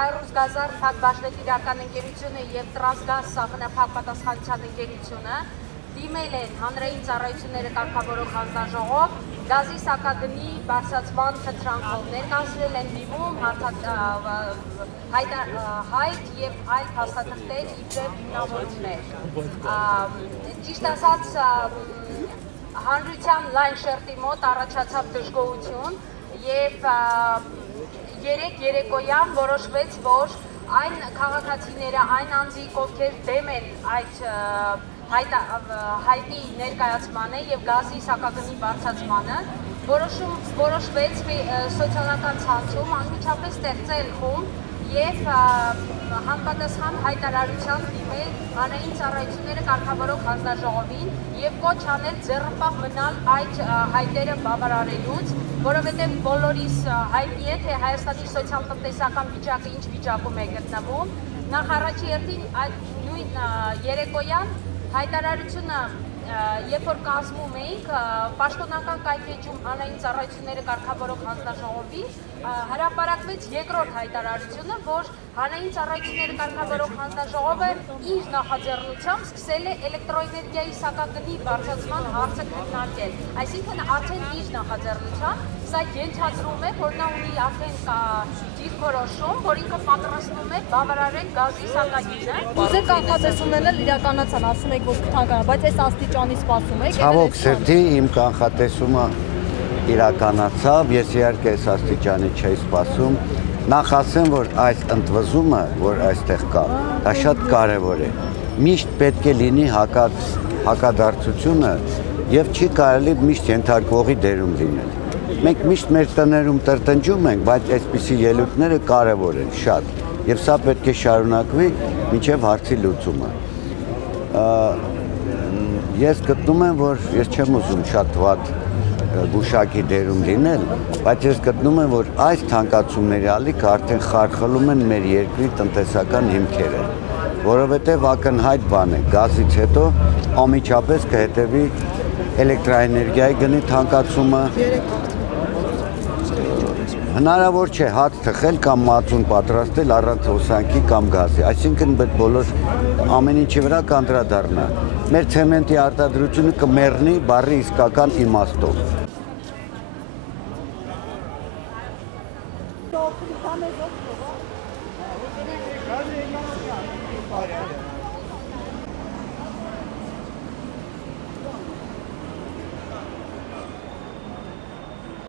Հայրուսգազար փակbaşlet իրական ընկերությունը եւ Տրանսգազ սահմանափակ պատասխանատվության ընկերությունը դիմել են հանրային ծառայությունները կարգավորող հանձնաժողով գազի սակագնի բարձրացման խնդրանքով ներկայացրել են դիմում հայտ եւ այլ փաստաթղթեր իբրև հիմնավորումներ։ Ճիշտ ասած հանրության լայն շերտի մոտ առաջացավ դժգոհություն եւ երեկոյան որոշվեց, որ այն քաղաքացիները, այն անձիկ, ովքեր դեմ են այդ հայտի ներկայացմանը եւ գազի սակագնի բարձրացմանը, որոշվեց սոցիալական ցանցում անմիջապես ստեղծել խումբ եւ համապատասխան հայտարարության դիմել հանրային ծառայությունները կարգավորող հանձնաժողովին եւ կոչ անել ձեռնպահ մնալ այդ հայտերը բավարարելուց, որովհետեւ բոլորիս հայտնի է, թե Հայաստանի սոցիալ-տնտեսական վիճակը ինչ վիճակում է գտնվում։ Նախ առաջի հերթին նույն երեկոյան հայտարարությունը երբ որ կազմում էինք պաշտոնական կայքեջում հանրային ծառայությունները կարգավորող հանձնաժողովի հրապարակվեց երկրորդ հայտարարությունը, որ հանրային ծառայությունները կարգավորող հանձնաժողովը իր նախաձեռնությամբ սկսել է էլեկտրոէներգիայի սակագնի բարձրացման հարցը քննարկել, այսինքն արդեն իր նախաձեռնությամբ, սա ենթադրում է, որ նա ունի արդեն դիրքորոշում, որ ինքը պատրաստվում է բավարարել գազի սակագինը։ Ուզեք կանխատեսումներն էլ իրականացան, ասում եք, որ քթանկանա, բայց այս աստիճանի սպասում եք։ Ցավոք սրտի իմ կանխատեսումը իրականացավ, ես իհարկե այս աստիճանի չէի սպասում։ Նախ ասեմ, որ այս ընդվզումը, որ այստեղ կա, դա շատ կարևոր է։ Միշտ պետք է լինի հակադարձությունը եւ չի կարելի միշտ ենթարկվողի դերում լինել։ Մենք միշտ մեր տներում տրտնջում ենք, բայց այսպիսի ելույթները կարևոր են շատ եւ սա պետք է շարունակվի մինչեւ հարցի լուծումը։ Ես գտնում եմ, որ ես չեմ ուզում շատ վատ գուշակի դերում լինել, բայց ես գտնում եմ, որ այս թանկացումների ալիքը արդեն խարխլում են մեր երկրի տնտեսական հիմքերը, որովհետեւ ակնհայտ բան է, գազից հետո անմիջապես կհետևի էլեկտրաէներգիայի գնի թանկացումը։ Հնարավոր չէ հաց թխել կամ մածուն պատրաստել առանց հոսանքի կամ գազի, այսինքն բոլոր ամեն ինչի վրա կանդրադառնա։ Մեր ցեմենտի արտադրությունը կմեռնի բառի իսկական իմաստով։